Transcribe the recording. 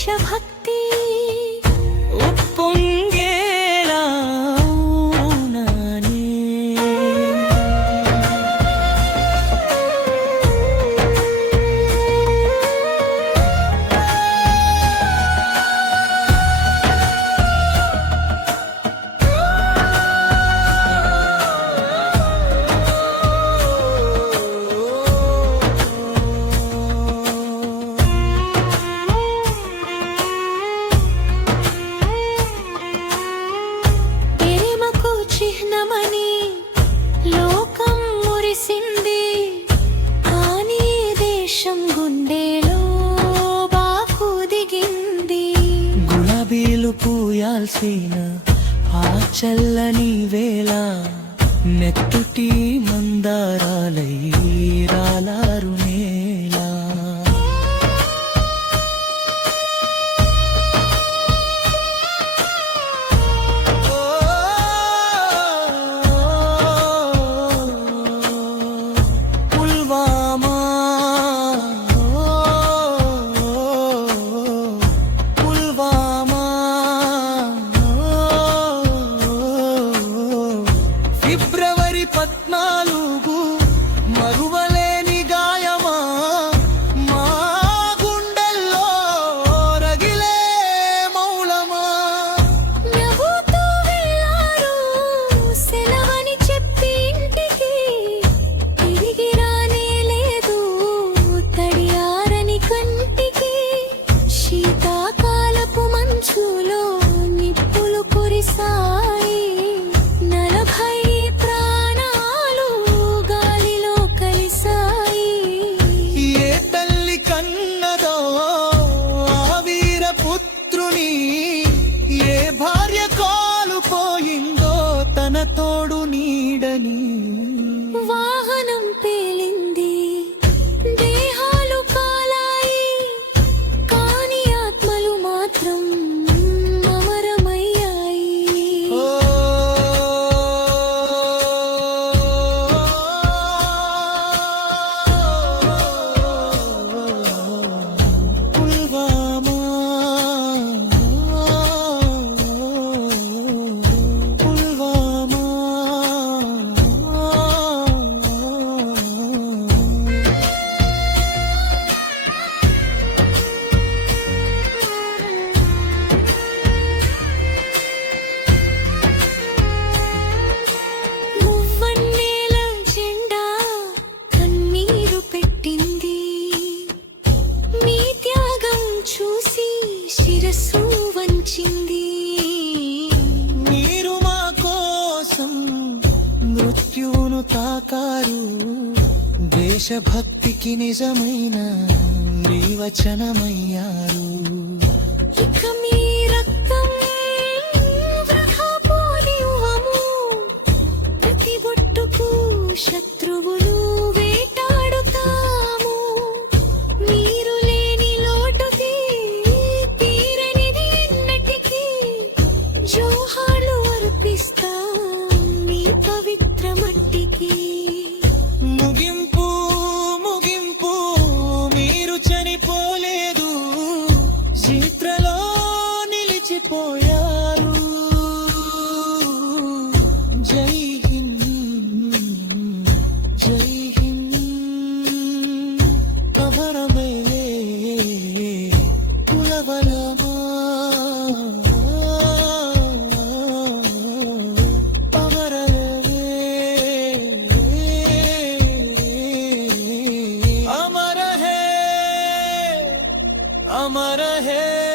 देशभक्त చేయాల్సిన ఆ చల్లని వేళ నెత్తుటి మందారాలయ్యి. పద్మాలు వచ్చింది. మీరు మా కోసం మృత్యును తాకారు. దేశభక్తికి నిజమైన నిర్వచనమయ్యారు. ఇక మీ আমার হে